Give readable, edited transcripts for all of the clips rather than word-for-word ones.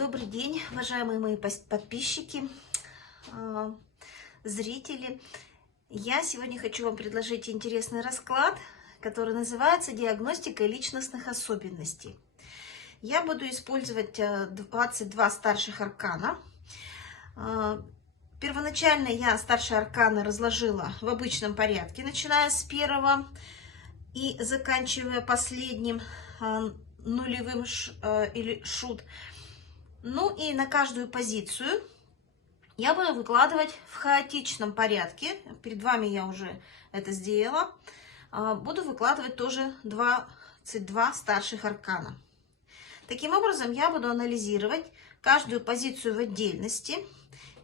Добрый день, уважаемые мои подписчики, зрители. Я сегодня хочу вам предложить интересный расклад, который называется «Диагностика личностных особенностей». Я буду использовать 22 старших аркана. Первоначально я старшие арканы разложила в обычном порядке, начиная с первого и заканчивая последним нулевым или шут. Ну и на каждую позицию я буду выкладывать в хаотичном порядке. Перед вами я уже это сделала. Буду выкладывать тоже 22 старших аркана. Таким образом, я буду анализировать каждую позицию в отдельности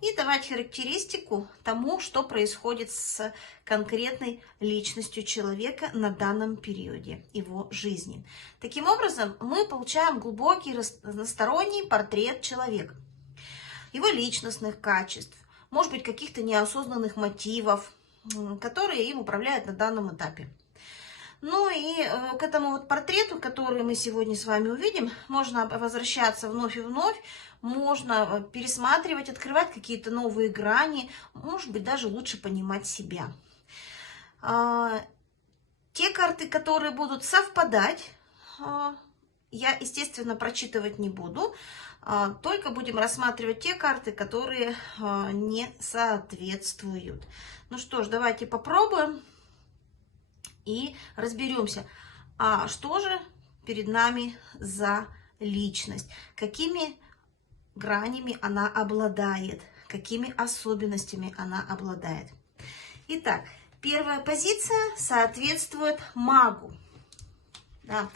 и давать характеристику тому, что происходит с конкретной личностью человека на данном периоде его жизни. Таким образом, мы получаем глубокий разносторонний портрет человека, его личностных качеств, может быть, каких-то неосознанных мотивов, которые им управляют на данном этапе. Ну и к этому вот портрету, который мы сегодня с вами увидим, можно возвращаться вновь и вновь, можно пересматривать, открывать какие-то новые грани, может быть, даже лучше понимать себя. Те карты, которые будут совпадать, я, естественно, прочитывать не буду, только будем рассматривать те карты, которые не соответствуют. Ну что ж, давайте попробуем и разберемся, что же перед нами за личность, какими гранями она обладает, какими особенностями она обладает. Итак, первая позиция соответствует магу. Да.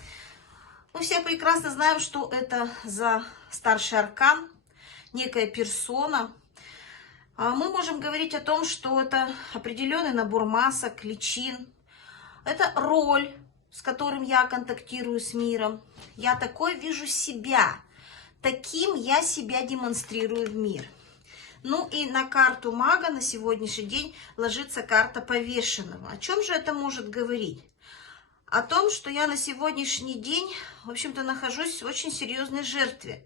Мы все прекрасно знаем, что это за старший аркан, некая персона. Мы можем говорить о том, что это определенный набор масок, личин. Это роль, с которым я контактирую с миром. Я такой вижу себя. Таким я себя демонстрирую в мир. Ну и на карту мага на сегодняшний день ложится карта повешенного. О чем же это может говорить? О том, что я на сегодняшний день, в общем-то, нахожусь в очень серьезной жертве.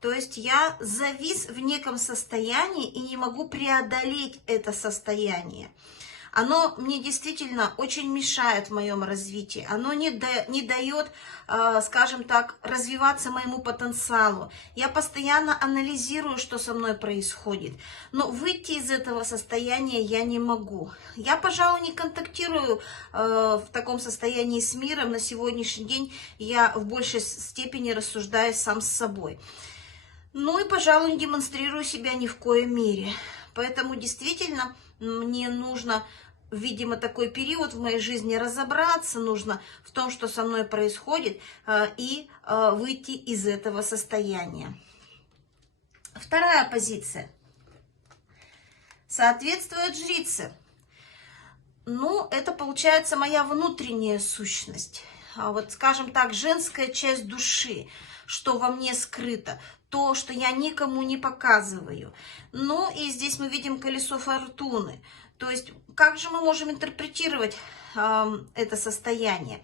То есть я завис в неком состоянии и не могу преодолеть это состояние. Оно мне действительно очень мешает в моем развитии. Оно не дает, скажем так, развиваться моему потенциалу. Я постоянно анализирую, что со мной происходит. Но выйти из этого состояния я не могу. Я, пожалуй, не контактирую в таком состоянии с миром. На сегодняшний день я в большей степени рассуждаю сам с собой. Ну и, пожалуй, не демонстрирую себя ни в коей мере. Поэтому действительно мне нужно, видимо, такой период в моей жизни разобраться, нужно в том, что со мной происходит, и выйти из этого состояния. Вторая позиция соответствует жрице. Ну, это получается моя внутренняя сущность. Вот, скажем так, женская часть души, что во мне скрыто, то, что я никому не показываю. Ну, и здесь мы видим колесо фортуны. То есть, как же мы можем интерпретировать это состояние?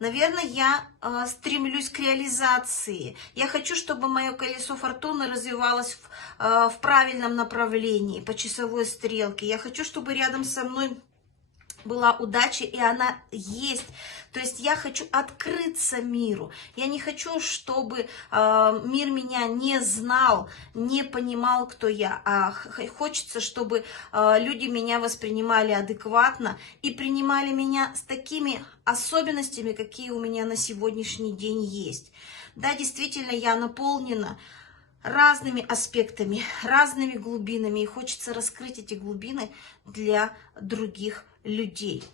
Наверное, я стремлюсь к реализации. Я хочу, чтобы мое колесо фортуны развивалось в правильном направлении, по часовой стрелке. Я хочу, чтобы рядом со мной была удача, и она есть. То есть я хочу открыться миру. Я не хочу, чтобы мир меня не знал, не понимал, кто я. А хочется, чтобы люди меня воспринимали адекватно и принимали меня с такими особенностями, какие у меня на сегодняшний день есть. Да, действительно, я наполнена разными аспектами, разными глубинами, и хочется раскрыть эти глубины для других людей.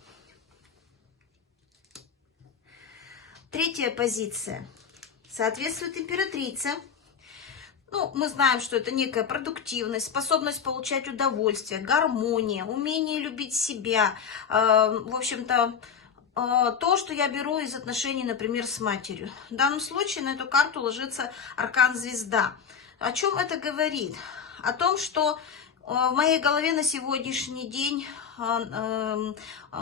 Третья позиция соответствует императрице. Ну, мы знаем, что это некая продуктивность, способность получать удовольствие, гармония, умение любить себя. В общем-то, то, что я беру из отношений, например, с матерью. В данном случае на эту карту ложится аркан звезда. О чем это говорит? О том, что В моей голове на сегодняшний день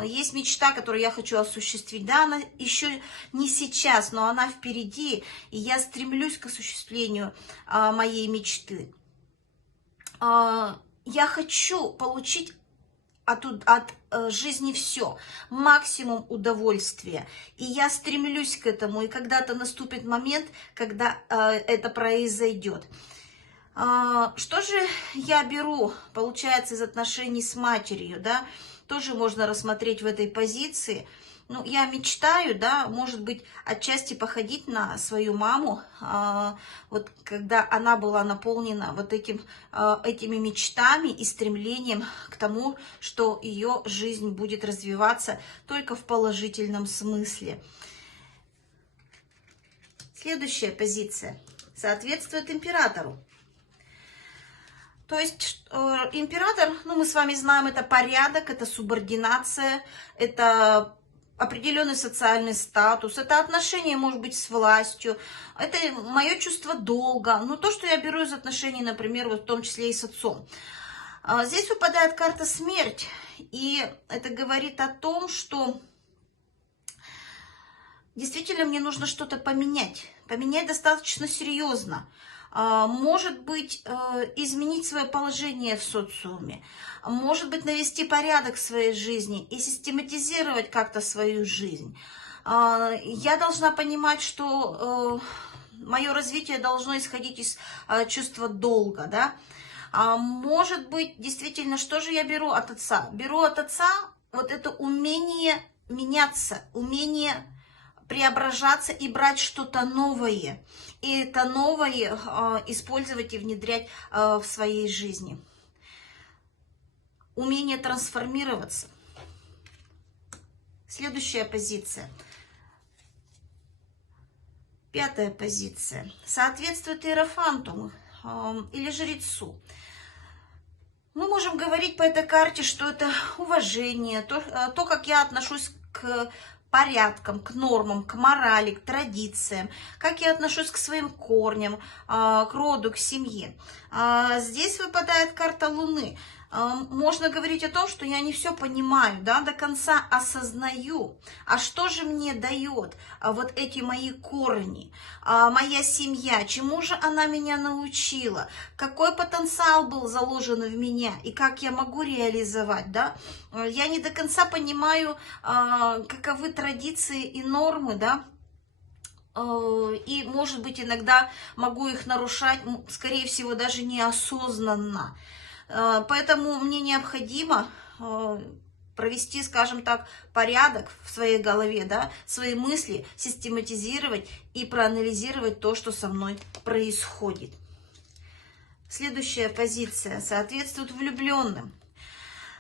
есть мечта, которую я хочу осуществить. Да, она еще не сейчас, но она впереди, и я стремлюсь к осуществлению моей мечты. Я хочу получить от жизни все, максимум удовольствия. И я стремлюсь к этому, и когда-то наступит момент, когда это произойдет. Что же я беру, получается, из отношений с матерью, да, тоже можно рассмотреть в этой позиции. Ну, я мечтаю, да, может быть, отчасти походить на свою маму, вот когда она была наполнена вот этими мечтами и стремлением к тому, что ее жизнь будет развиваться только в положительном смысле. Следующая позиция соответствует императору. То есть император, ну, мы с вами знаем, это порядок, это субординация, это определенный социальный статус, это отношение, может быть, с властью, это мое чувство долга, ну, то, что я беру из отношений, например, вот в том числе и с отцом. Здесь выпадает карта смерть, и это говорит о том, что действительно мне нужно что-то поменять достаточно серьезно. Может быть, изменить свое положение в социуме, может быть, навести порядок в своей жизни и систематизировать как-то свою жизнь. Я должна понимать, что мое развитие должно исходить из чувства долга, да. Может быть, действительно, что же я беру от отца? Беру от отца вот это умение меняться, умение преображаться и брать что-то новое. И это новое использовать и внедрять в своей жизни. Умение трансформироваться. Следующая позиция. 5-я позиция. Соответствует иерофанту или жрецу. Мы можем говорить по этой карте, что это уважение, то как я отношусь к порядкам, к нормам, к морали, к традициям, как я отношусь к своим корням, к роду, к семье. Здесь выпадает карта Луны. Можно говорить о том, что я не все понимаю, да, до конца осознаю. А что же мне дает вот эти мои корни, моя семья, чему же она меня научила, какой потенциал был заложен в меня и как я могу реализовать, да. Я не до конца понимаю, каковы традиции и нормы, да, и, может быть, иногда могу их нарушать, скорее всего, даже неосознанно. Поэтому мне необходимо провести, скажем так, порядок в своей голове, да, свои мысли систематизировать и проанализировать то, что со мной происходит. Следующая позиция соответствует влюбленным.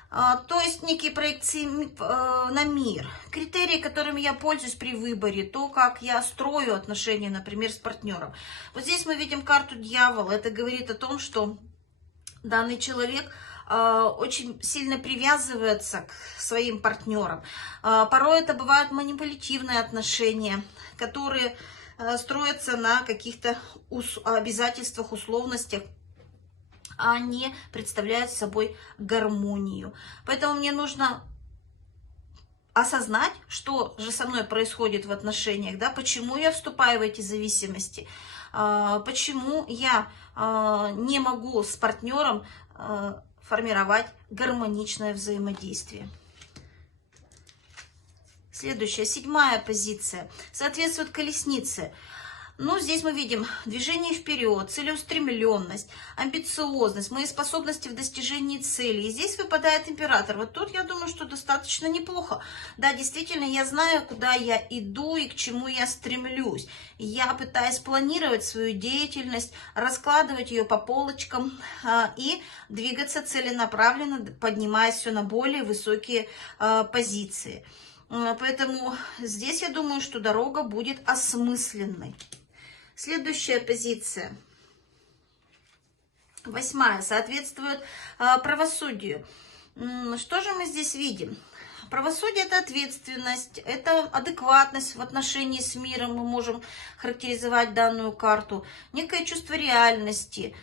То есть некие проекции на мир, критерии, которыми я пользуюсь при выборе, то, как я строю отношения, например, с партнером. Вот здесь мы видим карту дьявола. Это говорит о том, что данный человек очень сильно привязывается к своим партнерам. Порой это бывают манипулятивные отношения, которые строятся на каких-то обязательствах, условностях, а не представляют собой гармонию. Поэтому мне нужно осознать, что же со мной происходит в отношениях, да, почему я вступаю в эти зависимости, почему я не могу с партнером формировать гармоничное взаимодействие. Следующая, 7-я позиция, соответствует колеснице. Ну, здесь мы видим движение вперед, целеустремленность, амбициозность, мои способности в достижении цели. И здесь выпадает император. Вот тут я думаю, что достаточно неплохо. Да, действительно, я знаю, куда я иду и к чему я стремлюсь. Я пытаюсь планировать свою деятельность, раскладывать ее по полочкам и двигаться целенаправленно, поднимаясь все на более высокие позиции. Поэтому здесь я думаю, что дорога будет осмысленной. Следующая позиция, 8-я, соответствует правосудию. Что же мы здесь видим? Правосудие – это ответственность, это адекватность в отношении с миром, мы можем характеризовать данную карту, некое чувство реальности.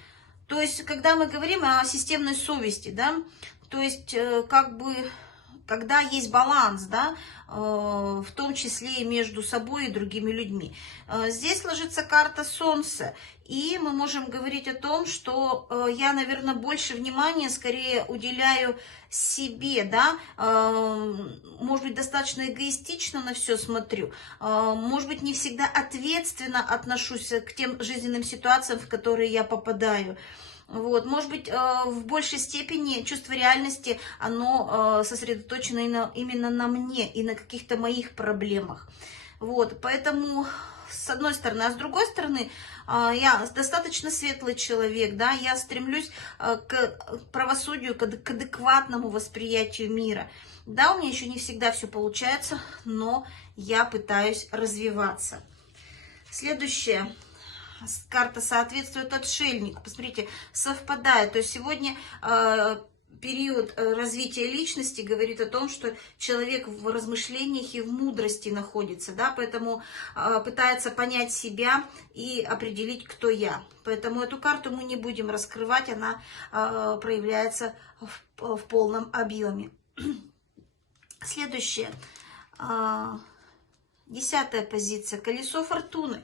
То есть, когда мы говорим о системной совести, да, то есть, как бы, когда есть баланс, да, в том числе и между собой и другими людьми. Здесь ложится карта Солнца, и мы можем говорить о том, что я, наверное, больше внимания скорее уделяю себе, да, может быть, достаточно эгоистично на все смотрю, может быть, не всегда ответственно отношусь к тем жизненным ситуациям, в которые я попадаю. Вот, может быть, в большей степени чувство реальности, оно сосредоточено именно на мне и на каких-то моих проблемах. Вот, поэтому, с одной стороны, а с другой стороны, я достаточно светлый человек, да, я стремлюсь к правосудию, к адекватному восприятию мира. Да, у меня еще не всегда все получается, но я пытаюсь развиваться. Следующее. Карта соответствует отшельнику. Посмотрите, совпадает. То есть сегодня период развития личности говорит о том, что человек в размышлениях и в мудрости находится, да, поэтому пытается понять себя и определить, кто я. Поэтому эту карту мы не будем раскрывать, она проявляется в полном объеме. Следующее. 10-я позиция. Колесо фортуны.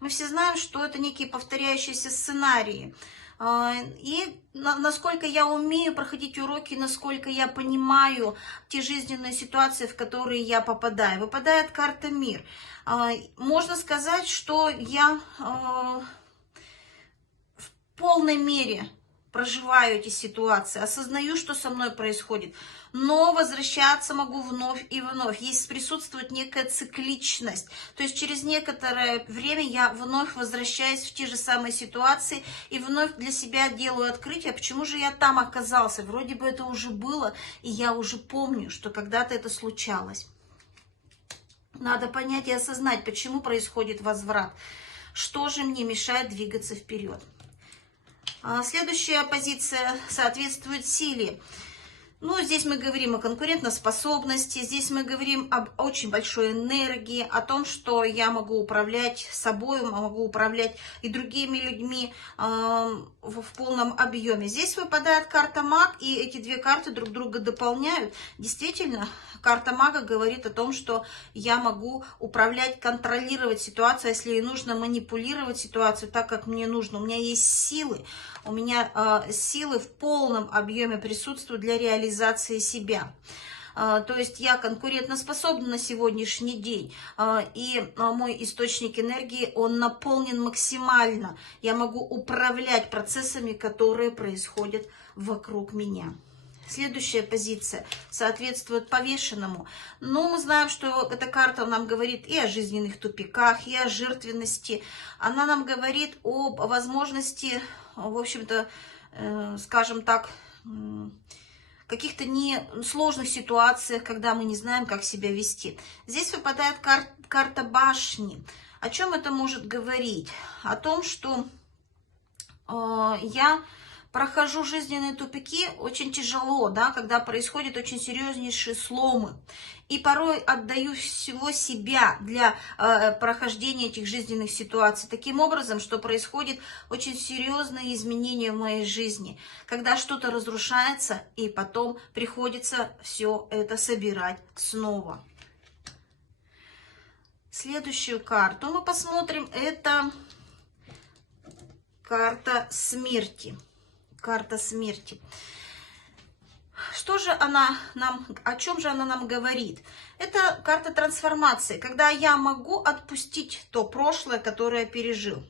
Мы все знаем, что это некие повторяющиеся сценарии. И насколько я умею проходить уроки, насколько я понимаю те жизненные ситуации, в которые я попадаю. Выпадает карта «Мир». Можно сказать, что я в полной мере проживаю эти ситуации, осознаю, что со мной происходит, но возвращаться могу вновь и вновь. Есть, присутствует некая цикличность, то есть через некоторое время я вновь возвращаюсь в те же самые ситуации и вновь для себя делаю открытие, почему же я там оказался, вроде бы это уже было, и я уже помню, что когда-то это случалось. Надо понять и осознать, почему происходит возврат, что же мне мешает двигаться вперед. Следующая позиция соответствует силе. Ну, здесь мы говорим о конкурентоспособности, здесь мы говорим об очень большой энергии, о том, что я могу управлять собой, могу управлять и другими людьми в полном объеме. Здесь выпадает карта Маг, и эти две карты друг друга дополняют. Действительно, карта Мага говорит о том, что я могу управлять, контролировать ситуацию, если и нужно манипулировать ситуацию так, как мне нужно. У меня есть силы. У меня силы в полном объеме присутствуют для реализации себя. То есть я конкурентоспособна на сегодняшний день, и мой источник энергии, он наполнен максимально. Я могу управлять процессами, которые происходят вокруг меня. Следующая позиция соответствует повешенному. Но мы знаем, что эта карта нам говорит и о жизненных тупиках, и о жертвенности. Она нам говорит об возможности, в общем-то, скажем так, каких-то сложных ситуациях, когда мы не знаем, как себя вести. Здесь выпадает карта башни. О чем это может говорить? О том, что я прохожу жизненные тупики очень тяжело, да, когда происходят очень серьезнейшие сломы. И порой отдаю всего себя для прохождения этих жизненных ситуаций. Таким образом, что происходит очень серьезные изменения в моей жизни. Когда что-то разрушается, и потом приходится все это собирать снова. Следующую карту мы посмотрим. Это карта смерти. Карта смерти. Что же она нам, о чем же она нам говорит? Это карта трансформации, когда я могу отпустить то прошлое, которое пережил.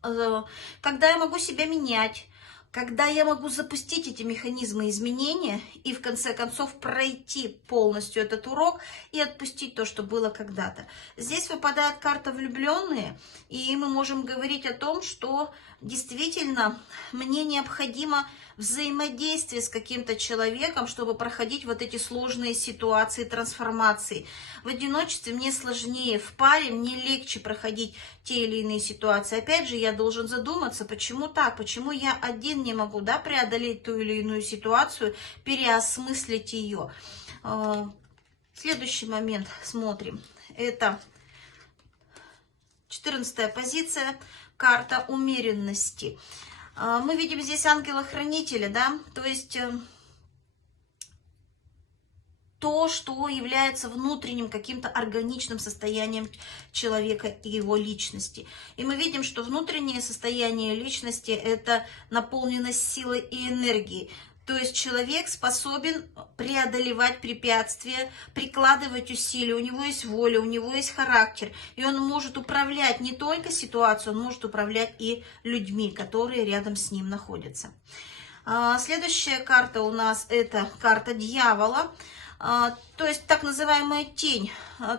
Когда я могу себя менять, когда я могу запустить эти механизмы изменения и в конце концов пройти полностью этот урок и отпустить то, что было когда-то. Здесь выпадает карта влюбленные, и мы можем говорить о том, что действительно мне необходимо взаимодействие с каким-то человеком, чтобы проходить вот эти сложные ситуации трансформации. В одиночестве мне сложнее, в паре мне легче проходить те или иные ситуации. Опять же, я должен задуматься, почему так, почему я один не могу, да, преодолеть ту или иную ситуацию, переосмыслить ее. Следующий момент смотрим. Это 14-я позиция, карта умеренности. Мы видим здесь ангела-хранителя, да, то есть то, что является внутренним каким-то органичным состоянием человека и его личности. И мы видим, что внутреннее состояние личности – это наполненность силой и энергией. То есть человек способен преодолевать препятствия, прикладывать усилия, у него есть воля, у него есть характер, и он может управлять не только ситуацией, он может управлять и людьми, которые рядом с ним находятся. Следующая карта у нас – это карта дьявола. То есть так называемая тень,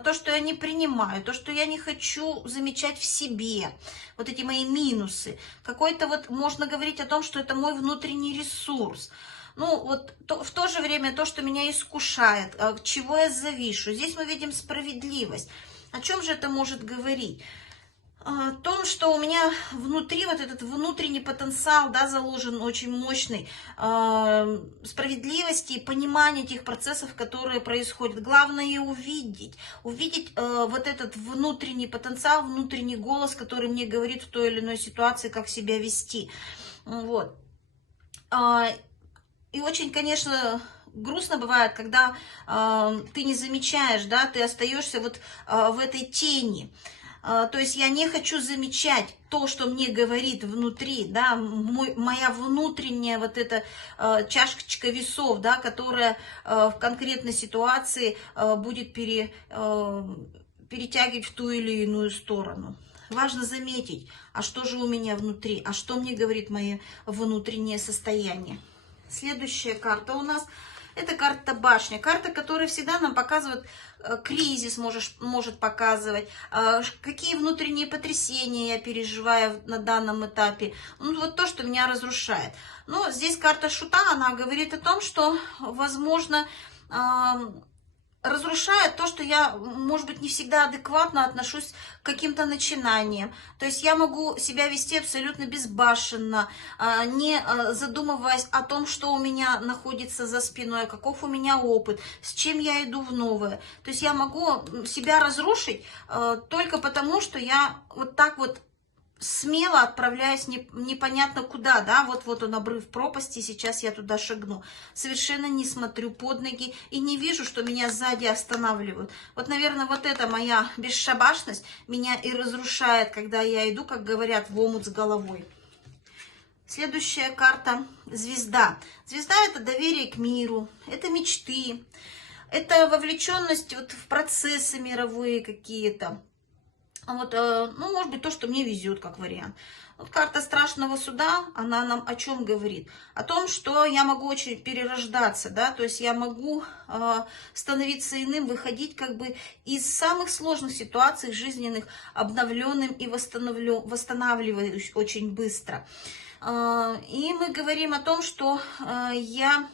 то, что я не принимаю, то, что я не хочу замечать в себе, вот эти мои минусы. Какой-то вот можно говорить о том, что это мой внутренний ресурс. Ну вот в то же время то, что меня искушает, от чего я завишу. Здесь мы видим справедливость. О чем же это может говорить? О том, что у меня внутри вот этот внутренний потенциал, да, заложен очень мощный, справедливости и понимания тех процессов, которые происходят. Главное увидеть вот этот внутренний потенциал, внутренний голос, который мне говорит в той или иной ситуации, как себя вести. Вот. И очень, конечно, грустно бывает, когда ты не замечаешь, да, ты остаешься вот в этой тени. То есть я не хочу замечать то, что мне говорит внутри, да, моя внутренняя вот эта чашечка весов, да, которая в конкретной ситуации будет перетягивать в ту или иную сторону. Важно заметить, а что же у меня внутри, а что мне говорит мое внутреннее состояние. Следующая карта у нас – это карта башня. Карта, которая всегда нам показывает кризис, может показывать, какие внутренние потрясения я переживаю на данном этапе. Ну, вот то, что меня разрушает. Но здесь карта шута, она говорит о том, что, возможно, разрушает то, что я, может быть, не всегда адекватно отношусь к каким-то начинаниям. То есть я могу себя вести абсолютно безбашенно, не задумываясь о том, что у меня находится за спиной, каков у меня опыт, с чем я иду в новое. То есть я могу себя разрушить только потому, что я вот так вот смело отправляюсь непонятно куда, да, вот он обрыв пропасти, сейчас я туда шагну. Совершенно не смотрю под ноги и не вижу, что меня сзади останавливают. Вот, наверное, вот эта моя бесшабашность меня и разрушает, когда я иду, как говорят, в омут с головой. Следующая карта – звезда. Звезда – это доверие к миру, это мечты, это вовлеченность вот в процессы мировые какие-то. Вот, ну, может быть, то, что мне везет, как вариант. Вот карта страшного суда, она нам о чем говорит? О том, что я могу очень перерождаться, да, то есть я могу становиться иным, выходить как бы из самых сложных ситуаций жизненных, обновленным и восстанавливаюсь очень быстро. И мы говорим о том, что я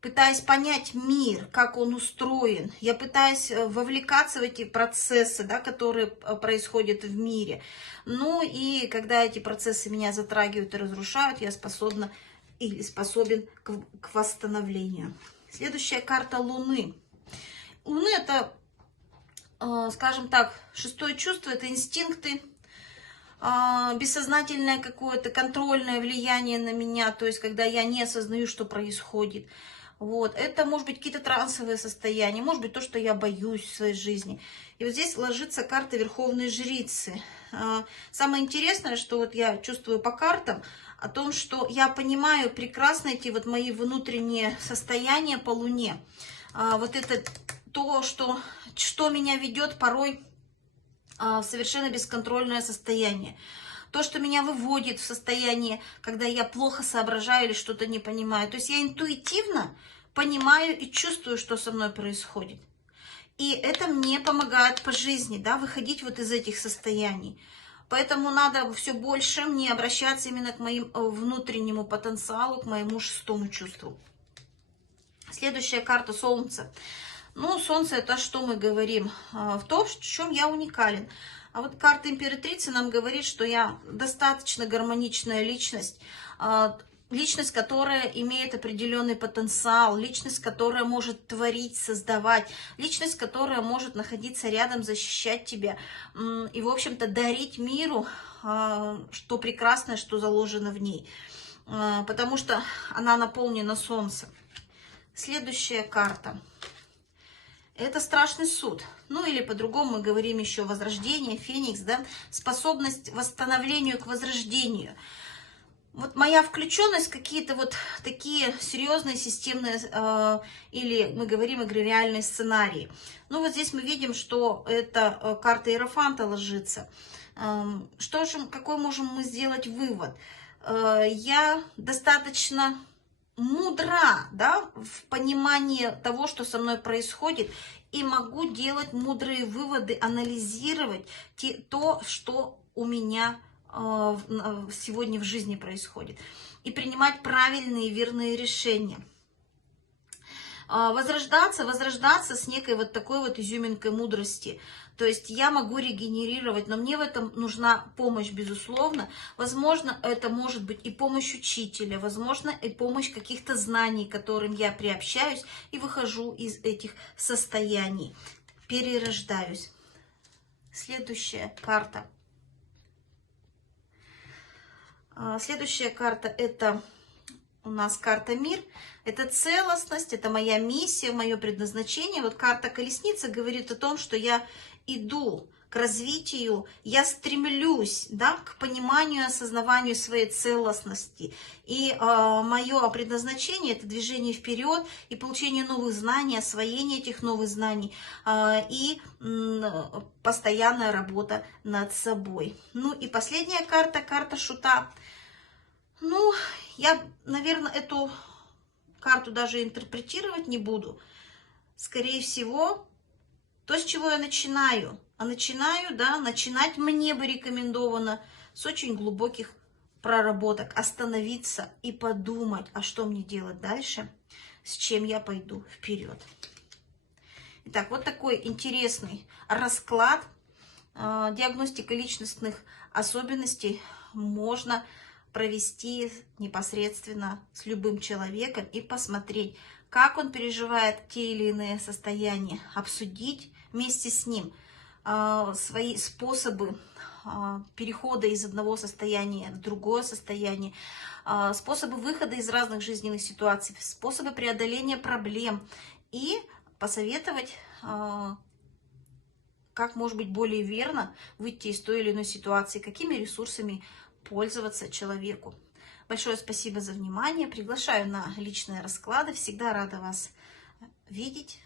пытаюсь понять мир, как он устроен, я пытаюсь вовлекаться в эти процессы, да, которые происходят в мире. Ну и когда эти процессы меня затрагивают и разрушают, я способна или способен к восстановлению. Следующая карта Луны. Луны – это, скажем так, шестое чувство, это инстинкты, бессознательное какое-то контрольное влияние на меня, то есть когда я не осознаю, что происходит. Вот. Это может быть какие-то трансовые состояния, может быть то, что я боюсь в своей жизни. И вот здесь ложится карта Верховной Жрицы. Самое интересное, что вот я чувствую по картам, о том, что я понимаю прекрасно эти вот мои внутренние состояния по Луне. Вот это то, что меня ведет порой в совершенно бесконтрольное состояние. То, что меня выводит в состояние, когда я плохо соображаю или что-то не понимаю. То есть я интуитивно понимаю и чувствую, что со мной происходит. И это мне помогает по жизни, да, выходить вот из этих состояний. Поэтому надо все больше мне обращаться именно к моему внутреннему потенциалу, к моему шестому чувству. Следующая карта Солнце. Ну, Солнце – это что мы говорим? В том, в чем я уникален. А вот карта Императрицы нам говорит, что я достаточно гармоничная личность, личность, которая имеет определенный потенциал, личность, которая может творить, создавать, личность, которая может находиться рядом, защищать тебя и, в общем-то, дарить миру что прекрасное, что заложено в ней, потому что она наполнена солнцем. Следующая карта. Это страшный суд. Ну или по-другому мы говорим еще возрождение, феникс, да, способность восстановлению к возрождению. Вот моя включенность в какие-то вот такие серьезные системные, или мы говорим эгрегориальные сценарии. Ну вот здесь мы видим, что это карта Иерофанта ложится. Что же, какой можем мы сделать вывод? Я достаточно мудра, да, в понимании того, что со мной происходит, и могу делать мудрые выводы, анализировать то, что у меня сегодня в жизни происходит, и принимать правильные, верные решения. Возрождаться с некой вот такой вот изюминкой мудрости. То есть я могу регенерировать, но мне в этом нужна помощь, безусловно. Возможно, это может быть и помощь учителя, возможно, и помощь каких-то знаний, к которым я приобщаюсь и выхожу из этих состояний. Перерождаюсь. Следующая карта. Следующая карта — это у нас карта Мир. Это целостность, это моя миссия, мое предназначение. Вот карта Колесница говорит о том, что я иду к развитию, я стремлюсь, да, к пониманию, осознаванию своей целостности. И мое предназначение — это движение вперед и получение новых знаний, освоение этих новых знаний и постоянная работа над собой. Ну и последняя карта, карта Шута. Ну, я, наверное, эту карту даже интерпретировать не буду. Скорее всего, то, с чего я начинаю. А начинать мне бы рекомендовано с очень глубоких проработок. Остановиться и подумать, а что мне делать дальше, с чем я пойду вперед. Итак, вот такой интересный расклад. Диагностика личностных особенностей можно провести непосредственно с любым человеком и посмотреть, как он переживает те или иные состояния, обсудить вместе с ним свои способы перехода из одного состояния в другое состояние, способы выхода из разных жизненных ситуаций, способы преодоления проблем и посоветовать, как, может быть, более верно выйти из той или иной ситуации, какими ресурсами пользоваться человеку. Большое спасибо за внимание. Приглашаю на личные расклады. Всегда рада вас видеть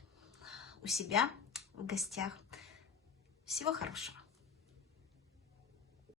у себя в гостях. Всего хорошего.